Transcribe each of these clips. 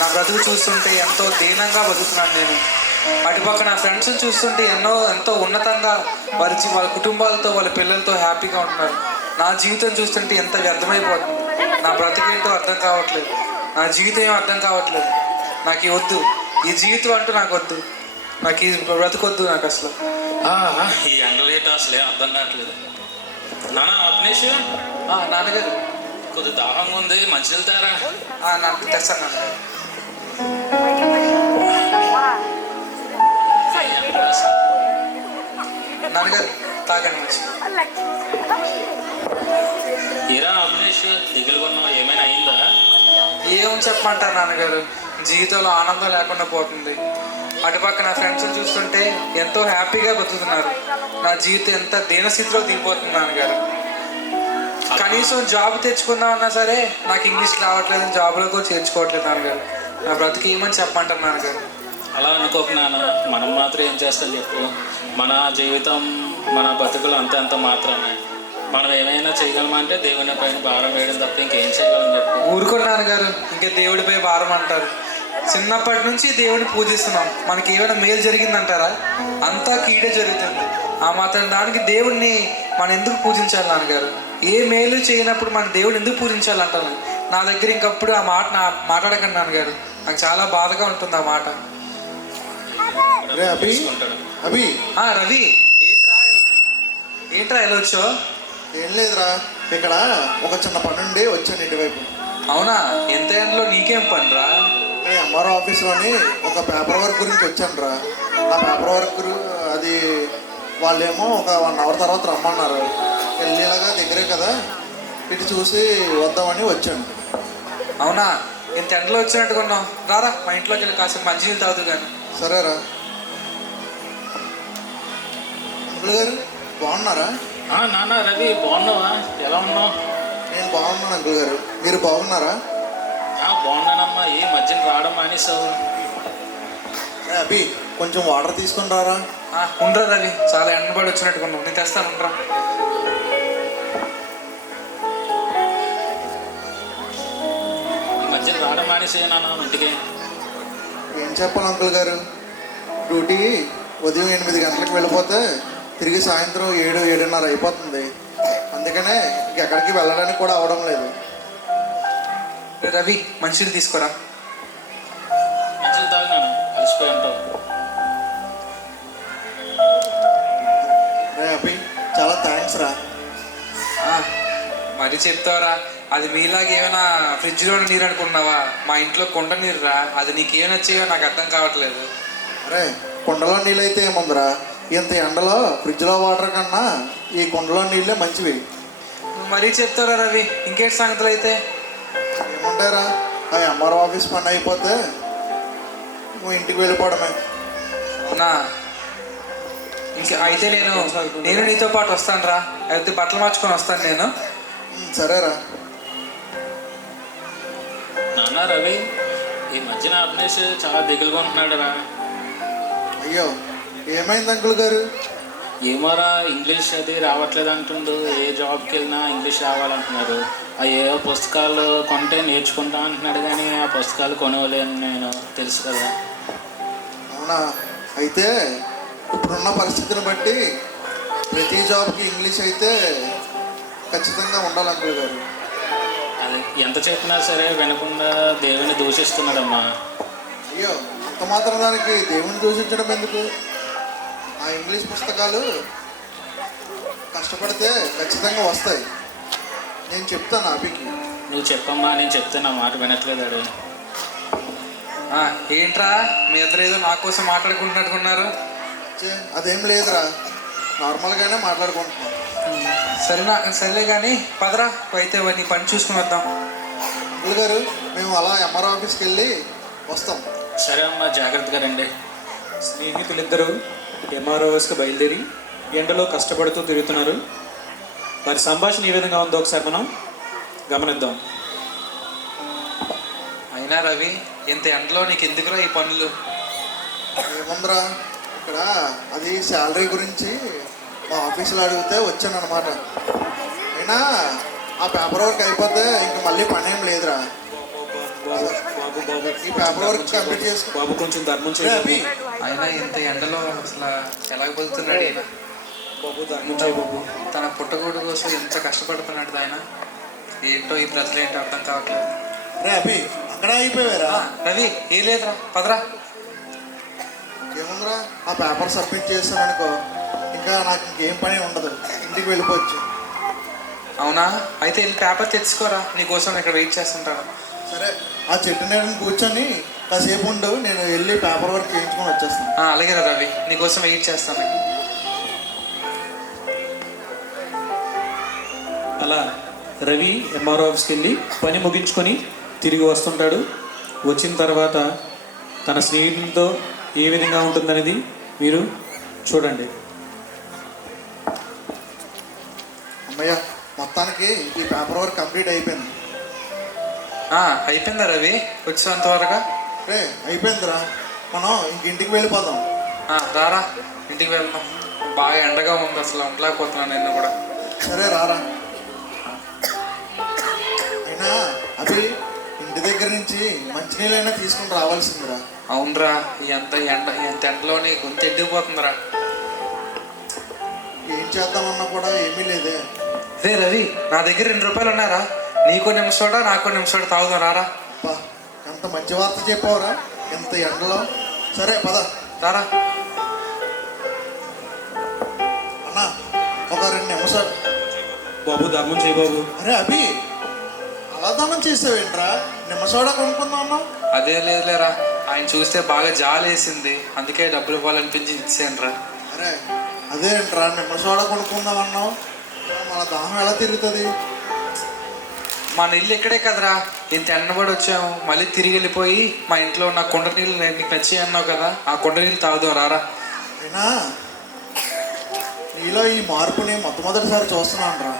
నా బ్రతుకు చూస్తుంటే ఎంతో దీనంగా బతుకుతున్నాను నేను. అటుపక్క నా ఫ్రెండ్స్ని చూస్తుంటే ఎంతో ఉన్నతంగా వాళ్ళ కుటుంబాలతో వాళ్ళ పిల్లలతో హ్యాపీగా ఉంటున్నారు. నా జీవితం చూస్తుంటే ఎంత వ్యర్థమైపోతుంది. నా బ్రతికేంటో అర్థం కావట్లేదు. నా జీవితం ఏం అర్థం కావట్లేదు. నాకు వద్దు, ఈ జీవితం అంటూ నాకు వద్దు. నాకు ఈ బ్రతుకొద్దు నాకు అసలు. ఈ ఎండలేట అసలు ఏం అర్థం కావట్లేదు. నాన్న అభినేష్, నాన్నగారు కొద్దిగా దాహంగా ఉంది, మంచినీళ్ళు తారా? నాకు తెస్తాను నాన్నగారు. నాన్నగారు తాగండి మంచి. ఏరా అభినేష్, దిగులుగా ఉన్నావు, ఏమైనా అయిందా? ఏం చెప్పమంటారు నాన్నగారు, జీవితంలో ఆనందం లేకుండా పోతుంది. అటుపక్క నా ఫ్రెండ్స్ని చూస్తుంటే ఎంతో హ్యాపీగా బతుకుతున్నారు. నా జీవితం ఎంత దీనస్థితిలో దిగిపోతుంది నాన్నగారు. కనీసం జాబ్ తెచ్చుకుందామన్నా సరే నాకు ఇంగ్లీష్ రావట్లేదు, జాబ్లో చేర్చుకోవట్లేదు నాన్నగారు. నా బ్రతికి ఏమని చెప్పమంటారు నాన్నగారు? అలా అనుకోకు నాన్న, మనం మాత్రం ఏం చేస్తాం చెప్పు. మన జీవితం మన బతుకులు అంత మాత్రమే. మనం ఏమైనా చేయగలమా అంటే దేవుని పైన భారం వేయడం తప్ప ఇంకేం చేయగలం చెప్పు. ఊరుకున్నాను గారు, ఇంకా దేవుడిపై భారం అంటారు. చిన్నప్పటి నుంచి దేవుడిని పూజిస్తున్నాం, మనకి ఏమైనా మేలు జరిగిందంటారా? అంతా కీడే జరుగుతుంది. ఆ మాత్రం దానికి దేవుడిని మనం ఎందుకు పూజించాలి నాన్నగారు? ఏ మేలు చేయనప్పుడు మన దేవుడిని ఎందుకు పూజించాలంటాను? నా దగ్గర ఇంకప్పుడు ఆ మాట మాట్లాడకండి నాన్నగారు, నాకు చాలా బాధగా ఉంటుంది ఆ మాట. రవి, ఏంట్రా ఎలా వచ్చావు? ఏం లేదురా, ఇక్కడ ఒక చిన్న పని ఉండి వచ్చాను ఇటువైపు. అవునా, ఎంత ఎండలో నీకేం పనిరా? ఎంఆర్ఓ ఆఫీస్లోని ఒక పేపర్ వర్క్ గురించి వచ్చాను రా. ఆ పేపర్ వర్క్ అది వాళ్ళేమో ఒక 1 అవర్ తర్వాత రమ్మన్నారు. వెళ్ళేలాగా దగ్గరే కదా, ఇటు చూసి వద్దామని వచ్చాను. అవునా, ఇంత ఎండలో వచ్చినట్టుకున్నావు. రారా మా ఇంట్లోకి వెళ్ళి కాసేపు మంచినీళ్ళు తాగుతూ కానీ. సరేరా. అంకుల్ గారు బాగున్నారా? నాన్న రవి, బాగున్నావా? ఎలా ఉన్నావు? నేను బాగున్నాను అంకుల్ గారు, మీరు బాగున్నారా? బాగున్నానమ్మా. ఈ మధ్యన రావడం మానేసావు. అభి, కొంచెం వాటర్ తీసుకొని రారా. ఉండరా రవి, చాలా ఎండబడి వచ్చినట్టుకున్నావు, నేను తెస్తాను ఉండరా. ఈ మధ్యన రావడం మానేసే నాన్న ఇంటికి. ఏం చెప్పాలి అంకుల్ గారు, డ్యూటీ ఉదయం 8 గంటలకు వెళ్ళిపోతే తిరిగి సాయంత్రం 7, 7:30 అయిపోతుంది. అందుకనే ఇంకెక్కడికి వెళ్ళడానికి కూడా అవడం లేదు. రవి మంచిది తీసుకోరా. మంచిది తాగినాను, అలసిపోయి ఉంటావు. అభి, చాలా థ్యాంక్స్ రా. మరి చెప్తావరా, అది మీలాగా ఏమైనా ఫ్రిడ్జ్లో నీరు అనుకున్నావా? మా ఇంట్లో కుండ నీరు రా, అది నీకేమైనా వచ్చేవో నాకు అర్థం కావట్లేదు. అరే, కుండలో నీళ్ళు అయితే ఏముందిరా, ఇంత ఎండలో ఫ్రిడ్జ్లో వాటర్ కన్నా ఈ కుండలో నీళ్ళే మంచివి. మరీ చెప్తారా రవి, ఇంకేంటి సంగతులు అయితే? ఏముంటారా, ఆ ఎంఆర్ఓ ఆఫీస్ పని అయిపోతే నువ్వు ఇంటికి వెళ్ళిపోవడమే. అవునా, ఇంకా అయితే నేను నీతో పాటు వస్తాను రా. అయితే బట్టలు మార్చుకొని వస్తాను నేను. సరేరా. నాన్న రవి, ఈ మధ్యన అభినేష్ చాలా దిగులుగా ఉంటున్నాడు రా. అయ్యో, ఏమైంది అంకుల్ గారు? ఏమోరా, ఇంగ్లీష్ అది రావట్లేదు అంటుండు. ఏ జాబ్కి వెళ్ళినా ఇంగ్లీష్ రావాలంటున్నారు. ఆ ఏ పుస్తకాలు కొంటే నేర్చుకుంటా అంటున్నాడు, కానీ ఆ పుస్తకాలు కొనవలేను నేను, తెలుసు కదా. అవునా, అయితే ఇప్పుడున్న పరిస్థితిని బట్టి ప్రతి జాబ్కి ఇంగ్లీష్ అయితే ఖచ్చితంగా ఉండాలి అంకుల్ గారు. అది ఎంత చెప్పినా సరే వినకుండా దేవుని దూషిస్తున్నాడమ్మా. అయ్యో, అంత మాత్రం దానికి దేవుని దూషించడం ఎందుకు? ఆ ఇంగ్లీష్ పుస్తకాలు కష్టపడితే ఖచ్చితంగా వస్తాయి. నేను చెప్తాను అభికి. నువ్వు చెప్పమ్మా, నేను చెప్తే నా మాట వినట్లేదాడు. ఏంట్రా మీ ఇద్దరు ఏదో నా కోసం మాట్లాడుకుంటున్నట్టుకున్నారు? అదేం లేదురా, నార్మల్గానే మాట్లాడుకుంటున్నాం. సరేలే కానీ పదరా, అయితే నీ పని చూసుకుని వద్దాం. అంకుల్ గారు, మేము అలా ఎంఆర్ఓ ఆఫీస్కి వెళ్ళి వస్తాం. సరే అమ్మా, జాగ్రత్తగా రండి. స్నేహితులిద్దరూ ఎంఆర్ఓస్కి బయలుదేరి ఎండలో కష్టపడుతూ తిరుగుతున్నారు. వారి సంభాషణ ఏ విధంగా ఉందో ఒకసారి మనం గమనిద్దాం. అయినా రవి, ఇంత ఎండలో నీకు ఎందుకురా ఈ పనులు? ఏముందిరా, ఇక్కడ అది శాలరీ గురించి మా ఆఫీసులో అడిగితే వచ్చాను అనమాట. అయినా ఆ పేపర్ వర్క్ అయిపోతే ఇంక మళ్ళీ పని ఏం లేదురా. బాబు బాబు ఈ పేపర్ వర్క్ కంప్లీట్ చేసుకో. బాబు కొంచెం ధర్మం రే చేయి అభి, అయినా ఇంత ఎండలో అసలు ఎలా బతుకుతున్నాడు ఈయన? బాబు ధర్మం చేయి బాబు. తన పుట్టగోడు కోసం ఎంత కష్టపడుతున్నాడు ఆయన. ఏంటో ఈ ప్రజలు ఏంటో అర్థం కావట్లేదు. రే అభి, అక్కడ అయిపోయారా? రవి ఏం లేదురా, పదరా. ఏముందిరా, ఆ పేపర్ సబ్మిట్ చేస్తాను అనుకో, ఇంకా నాకు ఇంకేం పని ఉండదు, ఇంటికి వెళ్ళిపోవచ్చు. అవునా? అయితే వెళ్ళి పేపర్ తెచ్చుకోరా, నీకోసం ఇక్కడ వెయిట్ చేస్తుంటాను. సరే, ఆ చెట్టు నీడని కూర్చొని కాసేపు ఉండు, నేను వెళ్ళి పేపర్ వర్క్ చేయించుకొని వచ్చేస్తాను. అలాగే రవి, నీకోసం వెయిట్ చేస్తాను. అలా రవి ఎంఆర్ఓ ఆఫీస్కి వెళ్ళి పని ముగించుకొని తిరిగి వస్తుంటాడు. వచ్చిన తర్వాత తన స్నేహితులతో ఏ విధంగా ఉంటుందనేది మీరు చూడండి. అమ్మయ్య, మొత్తానికి ఈ పేపర్ వర్క్ కంప్లీట్ అయిపోయింది. అయిపోయిందా రవి? వచ్చేంత వరకు రే అయిపోయిందిరా, మనం ఇంటికి వెళ్ళిపోదాం. రారా, ఇంటికి వెళ్దాం. బాగా ఎండగా ఉంది, అసలు ఉండలేకపోతున్నాను నిన్ను కూడా. సరే రారా. అయినా అవి ఇంటి దగ్గర నుంచి మంచినీళ్ళైనా తీసుకుని రావాల్సిందిరా. అవునరా, ఎంత ఎండలోని గొంతు ఎండిపోతుందిరా. ఏం చేద్దామన్నా కూడా ఏమీ లేదే. రే రవి, నా దగ్గర 2 రూపాయలు ఉన్నారా? నీకో నిమిషోడా నాకో నిమిషోడా తాగుదాం, రారా. అబ్బా, ఎంత మంచి వార్త చెప్పావురా ఎంత ఎండలో. సరే పద. రారా. అన్నా, ఒక 2 నిమిషాలు. బాబు ధర్మం చేయి బాబు. అరే అభి, అలా దానం చేసావేంట్రా? నిమ్మసోడా కొనుక్కుందాం అన్నావు. అదే లేదులేరా, ఆయన చూస్తే బాగా జాలేసింది, అందుకే డబ్బులు ఇవ్వాలనిపించి ఇచ్చానురా. అరే అదేంట్రా, నిమ్మసోడా కొనుక్కుందాం అన్నావు, మన దాహం ఎలా తిరుగుతుంది? మన ఇల్లు ఇక్కడే కదరా, ఇంత ఎండబడి వచ్చాము, మళ్ళీ తిరిగి వెళ్ళిపోయి మా ఇంట్లో ఉన్న కుండ నీళ్ళు నీకు నచ్చి అన్నావు కదా, ఆ కుండ నీళ్ళు తాగుదాం, రారా. అయినా నీలో ఈ మార్పుని మొట్టమొదటిసారి చూస్తున్నాను రా.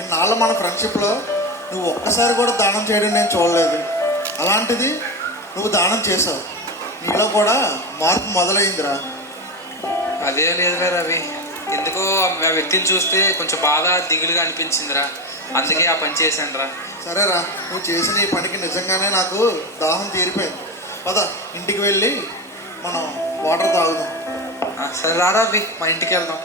ఇన్నాళ్ళ మన ఫ్రెండ్షిప్లో నువ్వు ఒక్కసారి కూడా దానం చేయడం నేను చూడలేదు. అలాంటిది నువ్వు దానం చేసావు, నీలో కూడా మార్పు మొదలైందిరా. అదే లేదురా రవి, ఎందుకో ఆ వ్యక్తిని చూస్తే కొంచెం బాధ దిగులుగా అనిపించిందిరా, అందుకే ఆ పని చేశాను రా. సరేరా, నువ్వు చేసిన ఈ పనికి నిజంగానే నాకు దాహం తీరిపోయింది. పద, ఇంటికి వెళ్ళి మనం వాటర్ తాగుదాం. సరే రారా అవి, మా ఇంటికి వెళ్దాం.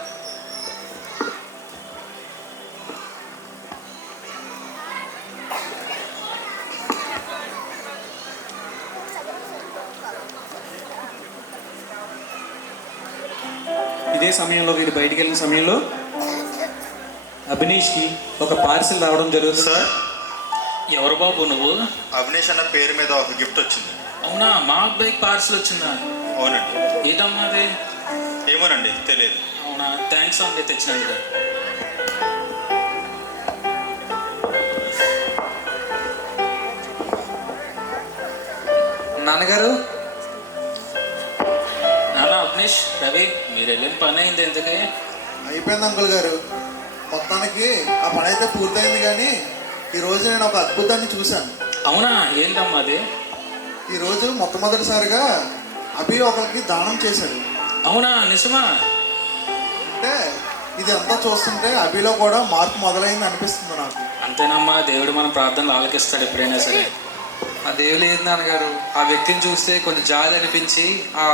ఇదే సమయంలో వీరు బయటికి వెళ్ళిన సమయంలో అభినీష్కి ఒక పార్సిల్ రావడం జరుగుతుంది. సార్, ఎవరు బాబు నువ్వు? అవినేష్ అన్న పేరు మీద ఒక గిఫ్ట్ వచ్చింది. అవునా, మా అబ్బాయికి పార్సల్ వచ్చిందా? అవునండి. ఏంటమ్మా అది? ఏమోనండి, తెలియదు. అవునా, థ్యాంక్స్ అండి తెచ్చినందుకు. నాన్నగారు. నానా, అభినేష్, రవి, మీరు వెళ్ళిన పని అయింది ఎందుకే? అయిపోయింది అంకుల్ గారు, మొత్తానికి ఆ పని అయితే పూర్తయింది. కానీ ఈరోజు నేను ఒక అద్భుతాన్ని చూశాను. అవునా, ఏంటమ్మా అది? ఈరోజు మొట్టమొదటిసారిగా అభి ఒకరికి దానం చేశాడు. అవునా, నిజమా? అంటే ఇది అంతా చూస్తుంటే అభిలో కూడా మార్పు మొదలైంది అనిపిస్తుంది నాకు. అంతేనమ్మా, దేవుడు మన ప్రార్థనలు ఆలకిస్తాడు ఎప్పుడైనా సరే. అదేం లేదు నాన్నగారు, ఆ వ్యక్తిని చూస్తే కొంచెం జాలి అనిపించి ఆ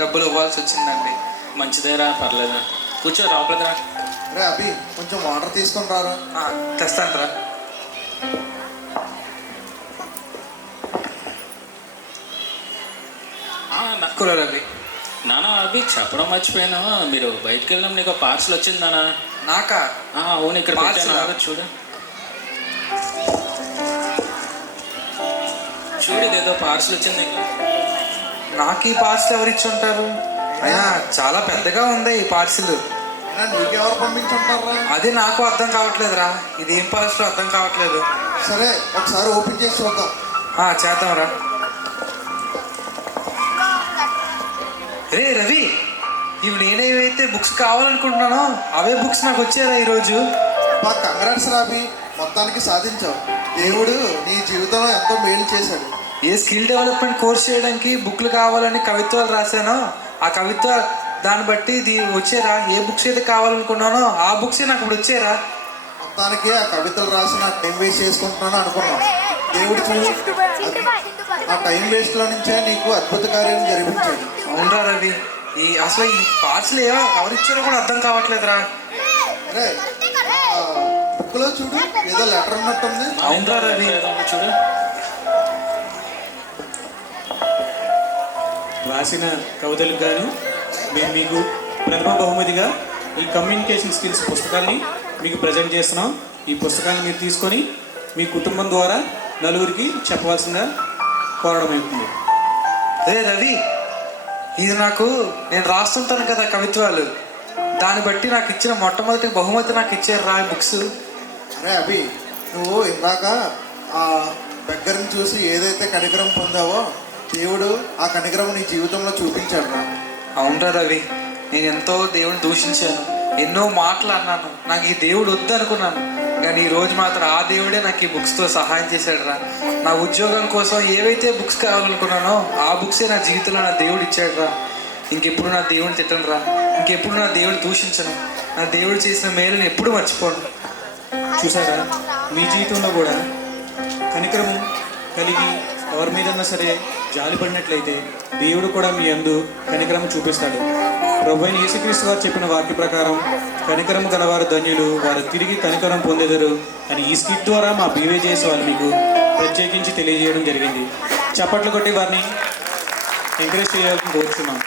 డబ్బులు ఇవ్వాల్సి వచ్చిందండి. మంచిదేరా, పర్లేదా, కూర్చో, లోపలికి రా. రే అభి, కొంచెం వాటర్ తీసుకొని రారా. తెస్తాను రా. కూలర్ అవి. నానా, అవి చెప్పడం మర్చిపోయాను, మీరు బయటకు వెళ్ళినాం, నీకు పార్సల్ వచ్చింది నానా. నాకా? అవును, ఇక్కడ Parcel పెట్టాను, ఆ? ఆగు, చూడు చూడు, ఇదేదో పార్సల్ వచ్చింది నీకు. నాకు ఈ పార్సిల్ ఎవరు ఇచ్చి ఉంటారు? అయినా చాలా పెద్దగా ఉంది ఈ పార్సిల్. అయినా నీకెవరు పంపించుంటారా? అది నాకు అర్థం కావట్లేదురా, ఇది ఏం పార్సిల్ అర్థం కావట్లేదు. సరే, ఒకసారి ఓపెన్ చేసి చూద్దాం. చేద్దాంరా. రే రవి, ఇవి నేనేవైతే బుక్స్ కావాలనుకుంటున్నానో అవే బుక్స్ నాకు వచ్చారా ఈరోజు. బాగా కంగ్రాట్స్ రా అభి, మొత్తానికి సాధించావు. దేవుడు నీ జీవితంలో ఎంతో మేలు చేశాడు. ఏ స్కిల్ డెవలప్మెంట్ కోర్స్ చేయడానికి బుక్లు కావాలని కవిత్వాలు రాశానో ఆ కవిత్వ దాన్ని బట్టి ఇది వచ్చారా. ఏ బుక్స్ అయితే కావాలనుకున్నానో ఆ బుక్సే నాకు ఇప్పుడు వచ్చారా. మొత్తానికి ఆ కవితలు రాసి నాకు టైం వేస్ట్ చేసుకుంటున్నాను అనుకున్నాను. దేవుడు చూడు ఆ టైం వేస్ట్లో నుంచే నీకు అద్భుత కార్యం జరిపించాడు. అవునరా రవి, అసలు ఈ పార్ట్స్లు ఎవరిచ్చారో కూడా అర్థం కావట్లేదురా. అరే బుక్లో చూడు ఏదో లెటర్ ఉన్నట్టుంది. అవునరా రవి. చూడు, రాసిన కవితలకు గాను మేము మీకు ప్రథమ బహుమతిగా ఈ కమ్యూనికేషన్ స్కిల్స్ పుస్తకాన్ని మీకు ప్రజెంట్ చేస్తున్నాం. ఈ పుస్తకాన్ని మీరు తీసుకొని మీ కుటుంబం ద్వారా నలుగురికి చెప్పవలసిందిగా కోరడం అవుతుంది. అదే రవి, ఇది నేను రాస్తుంటాను కదా కవిత్వాలు, దాన్ని బట్టి నాకు ఇచ్చిన మొట్టమొదటి బహుమతి నాకు ఇచ్చారు రా బుక్స్. అరే అభి, నువ్వు ఇందాక ఆ దగ్గరని చూసి ఏదైతే కనికరం పొందావో దేవుడు ఆ కనికరం నీ జీవితంలో చూపించాడు రా. అవునరా రవి, నేను ఎంతో దేవుని దూషించాను, ఎన్నో మాటలు అన్నాను, నాకు ఈ దేవుడు వద్దు అనుకున్నాను. కానీ ఈ రోజు మాత్రం ఆ దేవుడే నాకు ఈ బుక్స్తో సహాయం చేశాడు రా. నా ఉద్యోగం కోసం ఏవైతే బుక్స్ కావాలనుకున్నానో ఆ బుక్సే నా జీవితంలో నా దేవుడు ఇచ్చాడు రా. ఇంకెప్పుడు నా దేవుడిని తిట్టను రా, ఇంకెప్పుడు నా దేవుడిని దూషించను, నా దేవుడు చేసిన మేలుని ఎప్పుడు మర్చిపోను. చూసారా, మీ జీవితంలో కూడా కనికరము కలిగి ఎవరి మీదన్నా సరే జాలి పడినట్లయితే దేవుడు కూడా మీ యందు కనికరం చూపిస్తాడు. ప్రభువైన యేసుక్రీస్తు వారు చెప్పిన వాక్య ప్రకారం కనికరం గలవారు ధన్యులు, వారు తిరిగి కనికరం పొందెదరు అని ఈ స్కిట్ ద్వారా మా బీవీజేఎస్ వాళ్ళు మీకు ప్రత్యేకించి తెలియజేయడం జరిగింది. చప్పట్లు కొట్టి వారిని ఎంకరేజ్ చేయాలని కోరుతున్నాం.